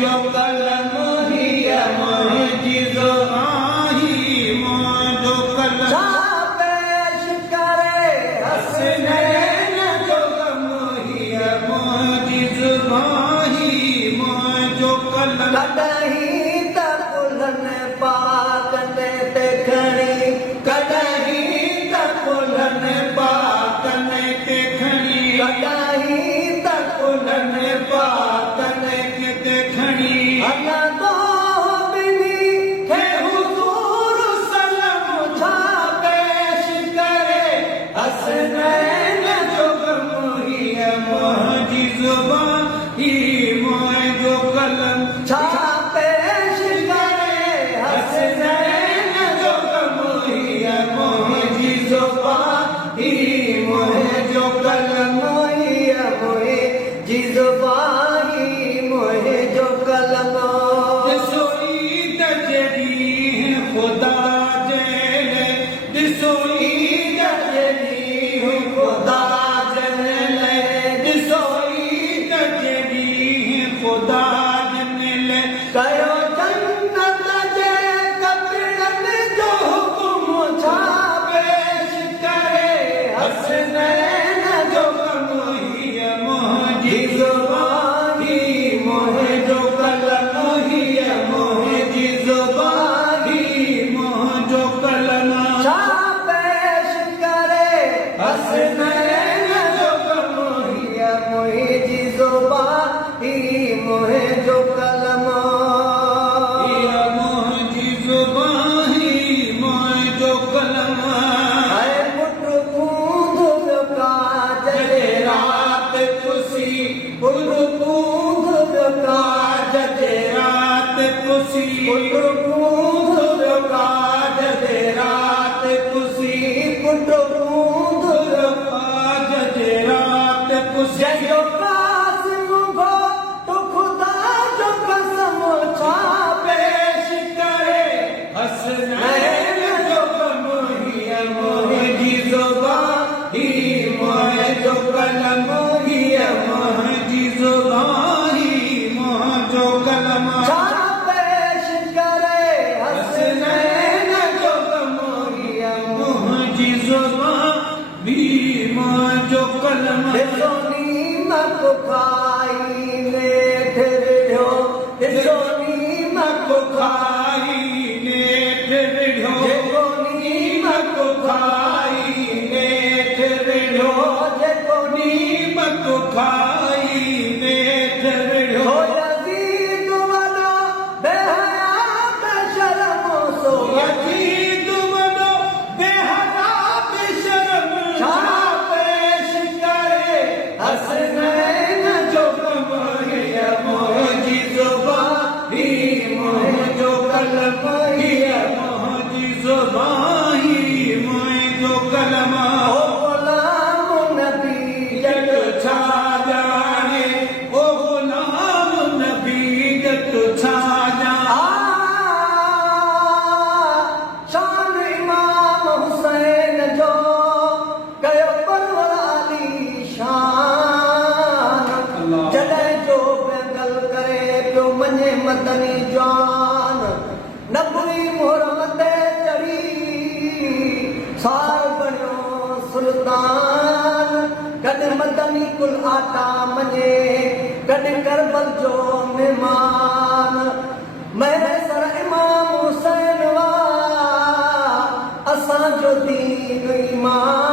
जो कलम हीअ मुंहिंजी ज़ुबानी मुंहिंजो कलम छा पेश करे हसनैन जो गम हीअ मुंहिंजी ज़ुबानी मुंहिंजो कलम कॾहिं त पुलनि पाकनि ते खणी कॾहिं त पुलनि पाकनि ते खणी कॾहिं त पुलनि पाकनि ते खणी अञा ॿिनी खे हुज़ूर सलम छा पेश करे हसनैन जो गम हीअ मुंहिंजी ज़ुबानी मुंहिंजो कलम छा पेश करे हसनैन जो गम हीअ मुंहिंजी ज़ुबानी मुंहिंजो कलम हीअ मुंहिंजी ज़ुबानी मुंहिंजो कलम ॾिसो ईद जहिड़ी ख़ुदा जे ॾिसो ईद जहिड़ी ख़ुदा जे ॾिसो ईद जहिड़ी ख़ुदा जे कयो जन्नत जे कपिड़नि जो हुकुम छा पेश करे हसनैन जो गम हीअ मुंहिंजी ज़ुबानी मुंहिंजो कलम हीअ मुंहिंजी ज़ुबानी मुंहिंजो कलम छा पेश करे हसनैन जो गम हीअ मुंहिंजी ज़ुबानी मुंहिंजो कलम हीअ मुंहिंजी ज़ुबानी मुंहिंजो कलम ऐं पुट कूंद काज जे राति पुसी पुट कूंद काज जे राति पुसी पुट कूंद काज जे राति पुसी पुट कूंद काज जे राति पुसी जंहिंजो कासिम घोटु ख़ुदा जो कसम छा पेश करे हसनैन जो गम हीअ मुंहिंजी ज़ुबानी मुंहिंजो कलम हीअ मुंहिंजी ज़ुबानी मुंहिंजो कलम छा पेश करे हसनैन जो गम हीअ मुंहिंजी ज़ुबानी मुंहिंजो कलम ॾिसो नीमक खाई नेठ विढ़ो ॾिसो नीमक खाई नेठ विढ़ो जेको नीमक खाई नेठ विढ़ो जेको नीमक खाई नेठ विढ़ो यज़ीद वॾो बेहया बेशरम सो यज़ीद वॾो बेहया बेशरम छा पेश करे हसनैन जो गम हीअ मुंहिंजी ज़ुबानी मुंहिंजो कलम हीअ मुंहिंजी ज़ुबानी मुंहिंजो कलम ओ ग़ुलाम नबी जग छा ॼाणे ओ ग़ुलाम नबी जग छा ॼाणे शान इमाम हुसैन जो कयो परवर अली शान जॾहिं जो बेगल करे पियो मञे मदनी जान नबुई मोहर मथे चढ़ी सार बणियो सुल्तान कॾहिं मदनी कुल आटा मञे कॾहिं करबल जो महिमान मैसर इमाम हुसैन वा असांजो दीन ईमान